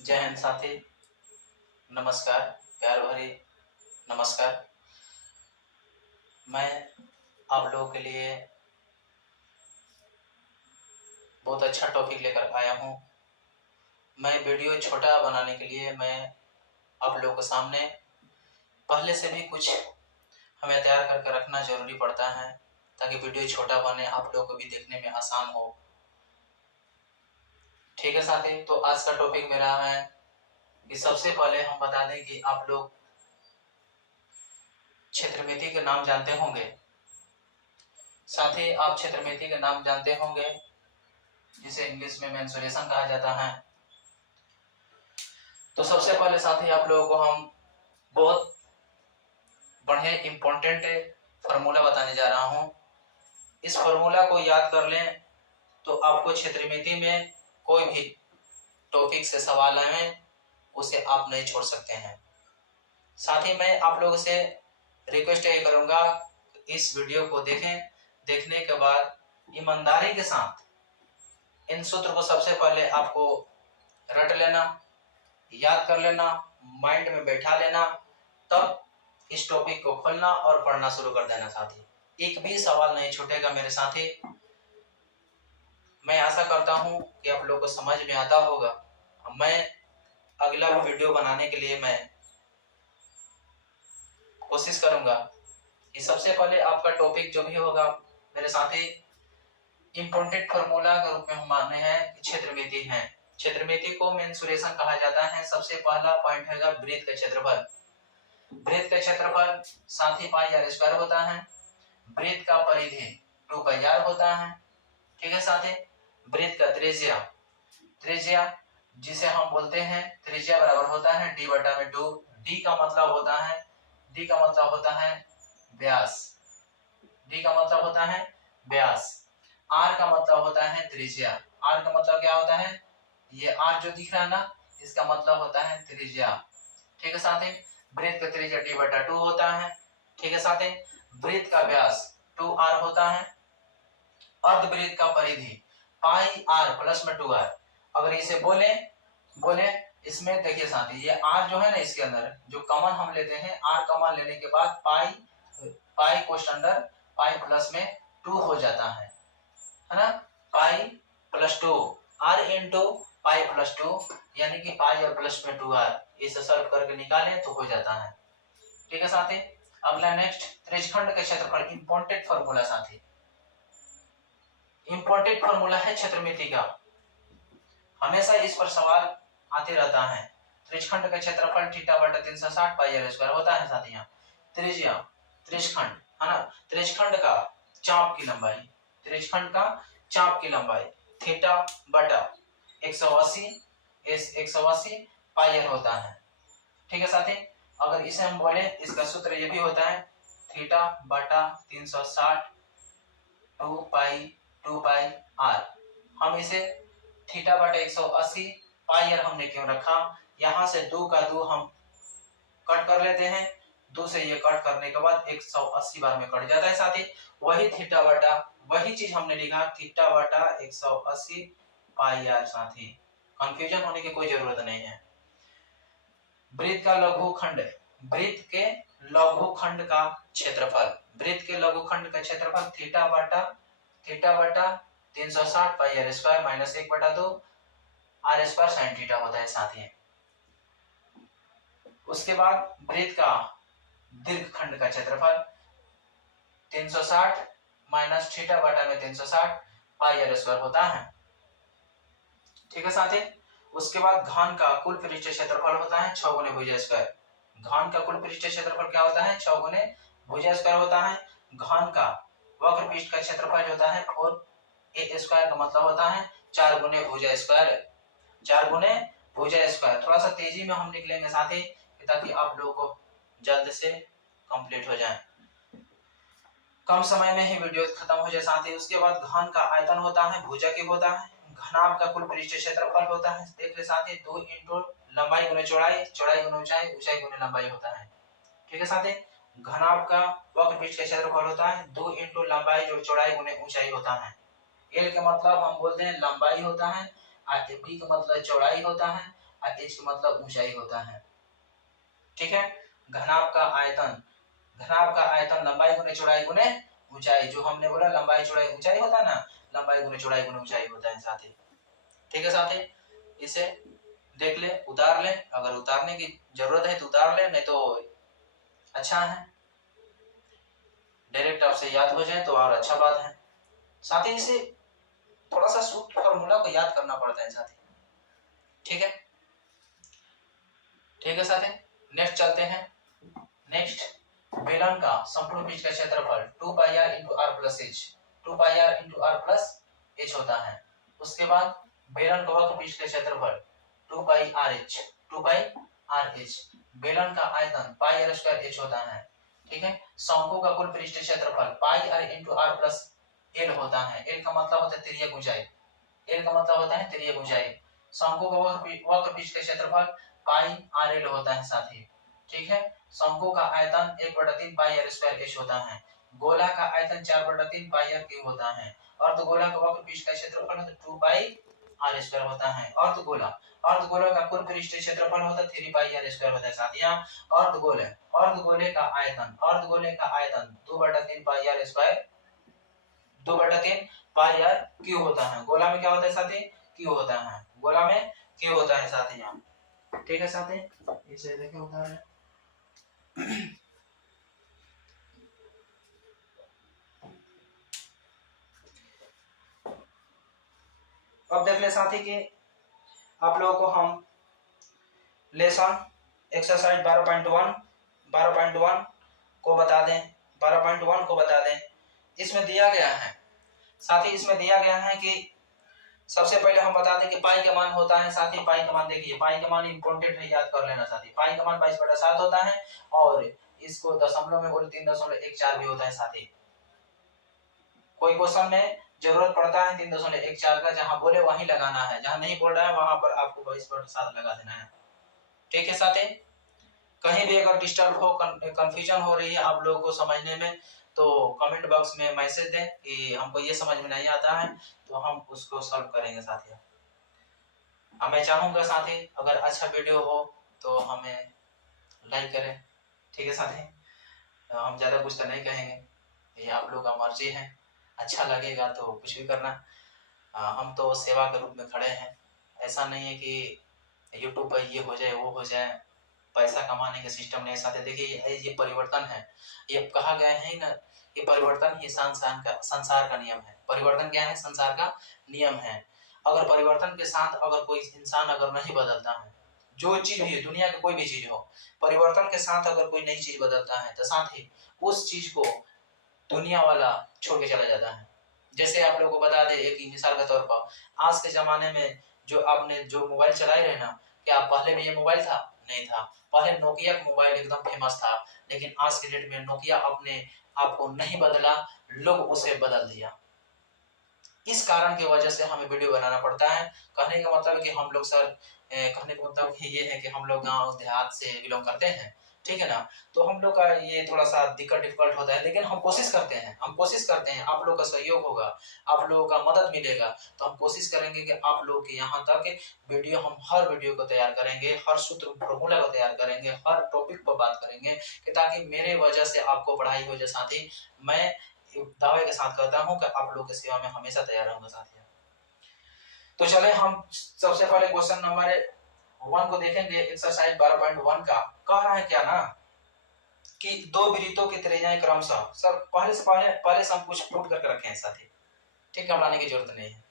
जय हिंद साथी। नमस्कार, प्यार भरी नमस्कार। मैं आप लोगों के लिए बहुत अच्छा टॉपिक लेकर आया हूँ। मैं वीडियो छोटा बनाने के लिए मैं आप लोगों के सामने पहले से भी कुछ हमें तैयार करके रखना ज़रूरी पड़ता है ताकि वीडियो छोटा बने, आप लोगों को भी देखने में आसान हो। ठीक है साथी, तो आज का टॉपिक मेरा है कि सबसे पहले हम बता दें कि आप लोग क्षेत्रमिति के नाम जानते होंगे। साथ ही आप क्षेत्रमिति के नाम जानते होंगे जिसे इंग्लिश में मेंसुरेशन कहा जाता है। तो सबसे पहले साथी आप लोगों को हम बहुत बढ़िया इम्पोर्टेंट फार्मूला बताने जा रहा हूँ। इस फार्मूला को याद कर लें तो आपको क्षेत्रमिति में कोई भी टॉपिक से सवाल आए उसे आप नहीं छोड़ सकते हैं। साथ ही मैं आप लोगों से रिक्वेस्ट ये करूंगा, इस वीडियो को देखें, देखने के बाद ईमानदारी के साथ इन सूत्र को सबसे पहले आपको रट लेना, याद कर लेना, माइंड में बैठा लेना, तब इस टॉपिक को खोलना और पढ़ना शुरू कर देना। साथी एक भी सवाल नहीं छूटेगा मेरे साथी। मैं आशा करता हूं कि आप लोगों को समझ में आता होगा। मैं अगला भी वीडियो बनाने के लिए मैं कोशिश करूंगा कि सबसे पहले आपका टॉपिक जो भी होगा मेरे साथी इम्पोर्टेंट फार्मूला के रूप में हम मानने हैं कि क्षेत्रमिति है। क्षेत्रमिति को मेंसुरेशन कहा जाता है। सबसे पहला पॉइंट है वृत्त का क्षेत्रफल। वृत्त का क्षेत्रफल साथ ही पाई आर स्क्वायर होता है। वृत्त का परिधि 2 पाई आर होता है। ठीक है साथी, वृत्त का त्रिज्या, त्रिज्या जिसे हम बोलते हैं त्रिज्या बराबर होता है d बटा में 2। d का मतलब होता है व्यास, d का मतलब होता है व्यास। r का मतलब होता है त्रिज्या। r का मतलब क्या होता है? ये r जो दिख रहा है ना, इसका मतलब होता है त्रिज्या। ठीक है साथी, वृत्त का त्रिज्या d बटा 2 होता है। ठीक है साथी, वृत्त का व्यास 2r होता है। अर्धवृत्त का परिधि पाई r प्लस में 2r। अगर इसे बोले इसमें देखिए साथी, ये r जो है ना, इसके अंदर जो कॉमन हम लेते हैं, r कॉमन लेने के बाद पाई को स्टैंडर्ड पाई प्लस में 2 हो जाता है ना। Pi plus 2 r into pi plus 2, यानी कि पाई और प्लस में 2r, इसे सॉल्व करके निकालें तो हो जाता है। ठीक है साथी, अगला नेक्स्ट त्रिज्यखंड का क्षेत्रफल। इंपॉर्टेंट फार्मूला साथी, इंपॉर्टेंट फार्मूला है क्षेत्रमिति का। हमेशा इस पर सवाल आते रहता है। त्रिज्यखंड का क्षेत्रफल थीटा बटा 360 पाई आर स्क्वायर होता है साथियों। त्रिज्या त्रिज्यखंड है ना, त्रिज्यखंड का चाप की लंबाई, त्रिज्यखंड का चाप की लंबाई थीटा बटा 180 पाई आर होता है। ठीक है साथी, अगर इसे हम बोले, इसका सूत्र ये भी होता है थीटा बटा 360 2 पाई आर। हम इसे थीटा बटा 180 पाई आर हमने क्यों रखा? यहाँ से 2 का 2 हम कट कर लेते हैं, 2 से ये कट करने के बाद 180 बार में कट जाता है साथी। वही थीटा बटा, वही चीज हमने लिखा थीटा बटा 180 पाई आर साथी। कंफ्यूजन होने की कोई जरूरत नहीं है। वृत्त का लघुखंड, वृत्त के लघुखंड का क्षेत्रफल, वृत्त के लघुखंड का क्षेत्रफल थीटा बटा 360 पाई आर स्क्वायर माइनस 1 बटा 2 आर स्क्वायर साइन थीटा होता है साथी। उसके बाद वृत्त का दीर्घखंड का क्षेत्रफल 360 माइनस थीटा बटा में 360 पाई आर स्क्वायर होता है। ठीक है साथी, उसके बाद घन का कुल पृष्ठ क्षेत्रफल होता है 6 गुने भुजा स्क्वायर। घन का कुल पृष्ठ क्षेत्रफल क्या होता है? 6 गुने भुजा स्क्वायर होता है। घन का वक्र पृष्ठ का क्षेत्रफल होता है 4a स्क्वायर, का मतलब होता है 4 गुने भुजा स्क्वायर, 4 गुने भुजा स्क्वायर। थोड़ा सा तेजी में हम लिख लेंगे साथी ताकि आप लोगों को जल्द से कंप्लीट हो जाए, कम समय में ही वीडियो खत्म हो जाए साथी। उसके बाद घन का आयतन होता है भुजा की होता है। घनाभ का कुल पृष्ठ क्षेत्रफल होता है, देख ले साथी, 2 इंटू लंबाई गुने चौड़ाई, चौड़ाई गुने ऊंचाई, ऊंचाई गुने लंबाई होता है। ठीक है साथी, घनाभ का वक्र पृष्ठ का क्षेत्रफल होता है 2 इंटू लंबाई जो चौड़ाई गुने ऊंचाई होता है। एल का मतलब हम बोलते हैं लंबाई होता है, बी का मतलब चौड़ाई होता है, और एच का मतलब ऊंचाई होता है। ठीक है, घनाभ का आयतन लंबाई गुने चौड़ाई गुने ऊंचाई, जो हमने बोला लंबाई चौड़ाई ऊंचाई होता है ना, लंबाई गुने चौड़ाई गुने ऊंचाई होता है साथी। ठीक है साथी, इसे देख ले, उतार ले, अगर उतारने की जरूरत है तो उतार ले, नहीं तो अच्छा है, डायरेक्ट आपसे याद हो जाए तो और अच्छा बात है साथी। इसे थोड़ा सा सूत्र फॉर्मूला को याद करना पड़ता है साथी। ठीक है, ठीक है साथी, नेक्स्ट चलते हैं। नेक्स्ट, बेलन का संपूर्ण पिच का क्षेत्रफल 2 पाई r into r plus h, 2 पाई r into r plus h होता है। उसके बाद बेलन का वक्र पिच का क्षेत्रफल 2 पाई r h, 2 पाई r h। बेलन का आयतन पाई r स्क्वायर h होता है। ठीक है, शंकु का कुल पृष्ठ क्षेत्रफल पाई r into r plus l होता है। l का मतलब होता है तिर्यक ऊंचाई, l का मतलब होता है तिर्यक ऊंचाई। शंकु का वक्र पिच का क्षेत्रफल पाई r l होता है साथी। ठीक है, शंकु का आयतन 1/3 पाई r स्क्वायर h होता है। गोला का आयतन 4/3 पाई r क्यूब होता है। अर्धगोला का वक्र पृष्ठ का क्षेत्रफल होता है 2 पाई r स्क्वायर होता है। अर्धगोला का कुल पृष्ठ क्षेत्रफल होता है 3 पाई r स्क्वायर होता है साथियों। अर्धगोले का आयतन 2/3 पाई r स्क्वायर, 2/3 पाई r क्यूब होता है। गोला में क्या होता है साथी? क्यूब होता है, गोला में क्यूब होता है साथियों। ठीक है साथी, इसे देखें उदाहरण। अब देख ले साथी कि आप लोगों को हम लेसन एक्सरसाइज 12.1 को बता दें, 12.1 को बता दें। इसमें दिया गया है साथी, इसमें दिया गया है कि सबसे पहले हम बता दें कि पाई का मान होता है साथी। पाई का मान देखिए, पाई का मान इंपॉर्टेंट है, याद कर लेना साथी। पाई का मान 22/7 होता है और इसको दशमलव में बोले 3.14 भी होता है साथी। कोई क्वेश्चन में जरूरत पड़ता है 3.14 का, जहां बोले वहीं लगाना है, जहां नहीं बोल रहा है वहां पर आपको 22/7 लगा देना है। ठीक है साथी, कहीं भी अगर डिस्टर्ब हो, कंफ्यूजन हो रही है आप लोगों को समझने में, तो कमेंट बॉक्स में मैसेज दें कि हमको ये समझ में नहीं आता है, तो हम उसको सॉल्व करेंगे साथी। मैं चाहूंगा साथी अगर अच्छा वीडियो हो तो हमें लाइक करें। ठीक है साथी, हम ज़्यादा कुछ तो नहीं कहेंगे, ये आप लोग का मर्जी है, अच्छा लगेगा तो कुछ भी करना। हम तो सेवा के रूप में खड़े हैं, ऐसा नहीं है कि यूट्यूब पर ये हो जाए वो हो जाए, पैसा कमाने के सिस्टम नहीं साथी। देखिए ये परिवर्तन है, ये कहा गया है ना कि परिवर्तन ही संसार का नियम है। परिवर्तन क्या है? संसार का नियम है। अगर परिवर्तन के साथ अगर कोई इंसान अगर नहीं बदलता है, जो चीज भी दुनिया की कोई भी चीज हो, परिवर्तन के साथ अगर कोई नई चीज बदलता है तो साथ ही उस चीज को दुनिया वाला छोड़ के चला जाता है। जैसे आप लोगों को बता दे एक मिसाल के तौर पर, आज के जमाने में जो आपने जो मोबाइल चलाए रहे ना, क्या पहले भी ये मोबाइल था? नहीं था। पहले नोकिया का मोबाइल एकदम फेमस था, लेकिन आज के डेट में नोकिया अपने आप को नहीं बदला, लोग उसे बदल दिया। इस कारण की वजह से हमें वीडियो बनाना पड़ता है। कहने का मतलब कि हम लोग सर, कहने का मतलब ये है कि हम लोग गांव देहात से बिलोंग करते हैं, ठीक है ना, तो हम लोग का ये थोड़ा सा दिक्कत डिफिकल्ट होता है, लेकिन हम कोशिश करते हैं, आप लोग का सहयोग होगा, आप लोगों का मदद मिलेगा, तो हम कोशिश करेंगे कि आप लोग के यहाँ तक वीडियो, हम हर वीडियो को तैयार करेंगे, हर सूत्र फॉर्मूला को तैयार करेंगे, हर टॉपिक पर बात करेंगे, कि ताकि मेरे वजह से आपको पढ़ाई हो जाए साथी। मैं दावे के साथ कहता हूँ कि आप लोग की सेवा में हमेशा तैयार रहूंगा साथियों। तो चले हम सबसे पहले क्वेश्चन नंबर 1 को देखेंगे। एक्सरसाइज 12.1 का कह रहा है क्या ना कि दो वृत्तों की त्रिज्याएं क्रमशः, सर पहले से हम कुछ प्रूफ करके रखे हैं साथी, ठीक है, घबराने की जरूरत नहीं है।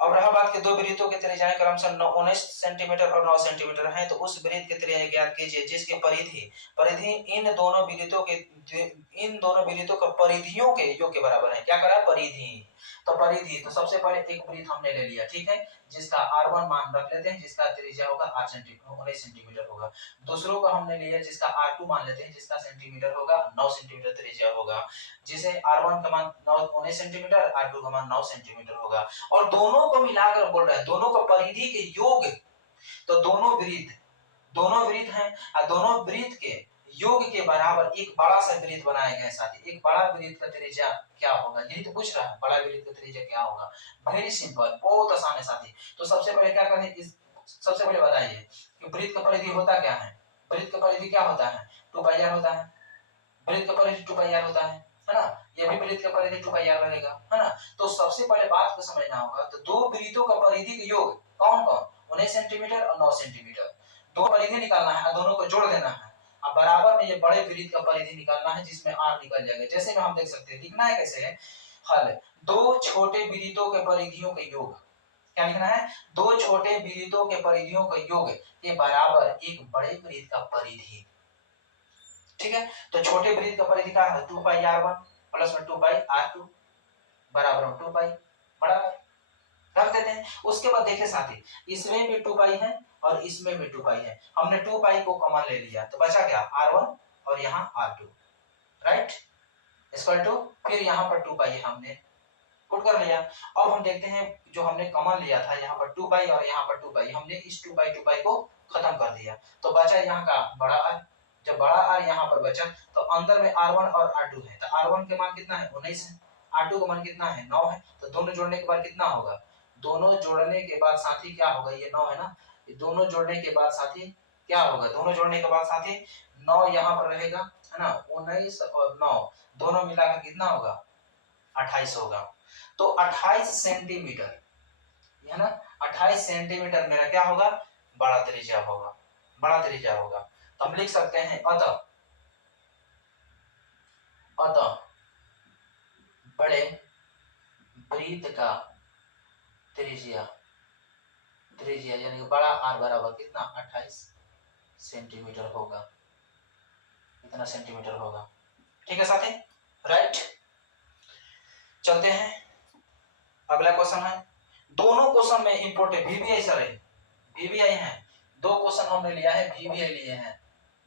अब रहा बात कि दो वृत्तों की त्रिज्याएं क्रमशः 19 सेंटीमीटर और 9 सेंटीमीटर है, तो उस वृत्त की त्रिज्या ज्ञात कीजिए जिसकी परिधि इन दोनों वृत्तों का परिधियों के योग के बराबर है। क्या करा? परिधि। तो परिधि, तो सबसे पहले एक वृत्त हमने ले लिया, ठीक है, जिसका r1 मान रख लेते हैं, जिसका त्रिज्या होगा 19 सेंटीमीटर होगा। दूसरों का हमने लिया जिसका r2 मान लेते हैं, जिसका सेंटीमीटर होगा 9 सेंटीमीटर त्रिज्या होगा, जिसे r1 का मान 19 सेंटीमीटर, r2 का मान 9 सेंटीमीटर होगा, और दोनों को मिलाकर बोल रहा है दोनों का परिधि के योग। तो दोनों वृत्त हैं और दोनों वृत्त के योग के बराबर एक बड़ा सा वृत्त बनाया गया है साथी। एक बड़ा वृत्त का त्रिज्या क्या होगा, यही तो पूछ रहा है, बड़ा वृत्त का त्रिज्या क्या होगा। वेरी सिंपल, बहुत आसान है साथी। तो सबसे पहले क्या करें, इस सबसे पहले बताइए कि वृत्त का परिधि होता क्या है। वृत्त का परिधि क्या होता है, 2πr होता है। वृत्त का परिधि 2πr होता है ना। ये भी वृत्त का परिधि 2πr बनेगा, है ना। तो सबसे पहले बात को समझना होगा, तो दो वृत्तों का परिधि का योग कौन कौन, 19 सेंटीमीटर और 9 सेंटीमीटर। दो परिधि निकालना है, दोनों को जोड़ देना है। अब बराबर में ये बड़े वृत्त का परिधि निकालना है जिसमें r निकल जाएगा। जैसे में हम देख सकते हैं, लिखना है कैसे है, हल दो छोटे वृत्तों के परिधियों के योग, क्या लिखना है, दो छोटे वृत्तों के परिधियों का योग के बराबर एक बड़े वृत्त का परिधि। ठीक है, तो छोटे वृत्त का परिधि क्या है, 2πr1 प्लस में 2πr2 बराबर में 2π, बराबर रख देते हैं। उसके बाद देखे साथी, इसमें भी 2π है और इसमें भी 2π है। हमने 2π को कॉमन ले लिया तो बचा क्या, r1 और यहाँ r2, राइट, इक्वल टू, फिर यहाँ पर 2π हमने पुट कर लिया। अब हम देखते हैं जो हमने कॉमन लिया था, यहाँ पर 2π और यहाँ पर 2π, हमने इस 2π को खत्म कर दिया तो बचा यहाँ का बड़ा r। जब बड़ा r यहाँ पर बचा तो अंदर में r1 और r2 है, तो r1 के मान कितना है, 19 है, r2 का मान कितना है, 9 है। तो दोनों जोड़ने के बाद कितना होगा, दोनों जोड़ने के बाद साथी क्या होगा, ये 9 है ना, ये दोनों जोड़ने के बाद साथी क्या होगा, दोनों जोड़ने के बाद साथी 9 यहाँ पर रहेगा, है ना, 19 और 9 दोनों मिलाकर कितना होगा, 28 होगा। तो 28 सेंटीमीटर, है ना, 28 सेंटीमीटर मेरा क्या होगा, बड़ा त्रिज्या होगा, बड़ा त्रिज्या होगा। तो हम लिख सकते हैं अतः बड़े वृत्त का त्रिज्या यानी बड़ा आर बराबर कितना, 28 सेंटीमीटर होगा, इतना सेंटीमीटर होगा। ठीक है साथी, राइट। चलते हैं, अगला क्वेश्चन है, दोनों क्वेश्चन में इंपोर्टेंट वीवीआई सर है, वीवीआई है, दो क्वेश्चन हमने लिया है, वीवीआई लिए हैं,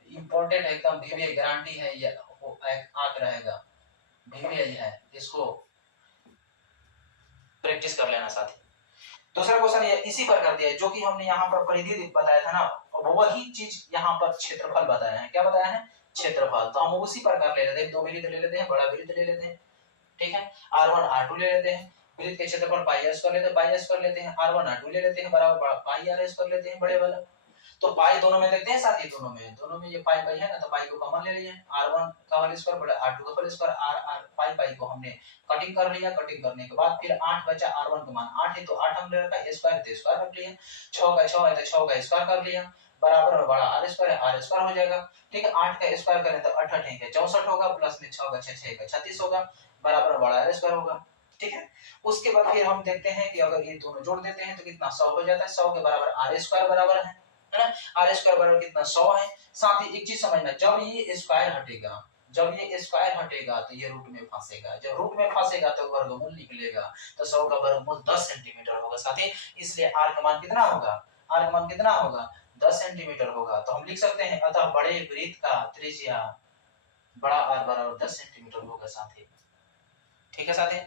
इंपोर्टेंट एकदम, वीवीआई गारंटी है, ये आग रहेगा, वीवीआई है, इसको प्रैक्टिस कर लेना साथी। दूसरा क्वेश्चन ये इसी पर कर दिया है, जो कि हमने यहाँ पर परिधि बताया था ना, और वही चीज यहाँ पर क्षेत्रफल बताया है, क्या बताया है, क्षेत्रफल। तो हम उसी पर कर ले लेते हैं, दो वृत्त ले लेते हैं, बड़ा वृत्त ले लेते हैं, ठीक है, r1 r2 ले लेते हैं, वृत्त के क्षेत्रफल पाई r स्क्वायर लेते हैं, पाई r स्क्वायर लेते हैं, r1 r2 ले लेते हैं बराबर पाई r स्क्वायर लेते हैं, बड़े वाला। तो पाई दोनों में देखते हैं साथी, दोनों में ये पाई पाई है ना, तो पाई को कॉमन ले लिए, r1 का होल स्क्वायर बड़ा r2 का होल स्क्वायर, r पाई पाई को हमने कटिंग कर लिया, कटिंग करने के बाद फिर 8 बचा, r1 का मान 8 है तो 8 हमने रखा, स्क्वायर तो स्क्वायर रख लिया, 6 का 6 है तो 6 का स्क्वायर कर लिया, बराबर में बड़ा r स्क्वायर है, r स्क्वायर हो जाएगा। ठीक है, 8 का स्क्वायर करें तो 8 8 है 64 होगा, प्लस में 6 का 6 का 36 होगा, बराबर बड़ा r स्क्वायर होगा। ठीक है, उसके बाद फिर हम देखते हैं कि अगर ये दोनों जोड़ देते हैं तो कितना 100 हो जाता है, 100 के बराबर r स्क्वायर बराबर है ना, r स्क्वायर बराबर कितना 100 है। साथ ही एक चीज समझना, जब ये स्क्वायर हटेगा, जब ये स्क्वायर हटेगा तो ये रूट में फंसेगा, जब रूट में फंसेगा तो वर्गमूल निकलेगा, तो 100 का वर्गमूल 10 सेंटीमीटर होगा साथी, इसलिए r का मान कितना होगा, r का मान कितना होगा, 10 सेंटीमीटर होगा। तो हम लिख सकते हैं अतः बड़े वृत्त का त्रिज्या बड़ा r बराबर 10 सेंटीमीटर होगा साथी। ठीक है साथी।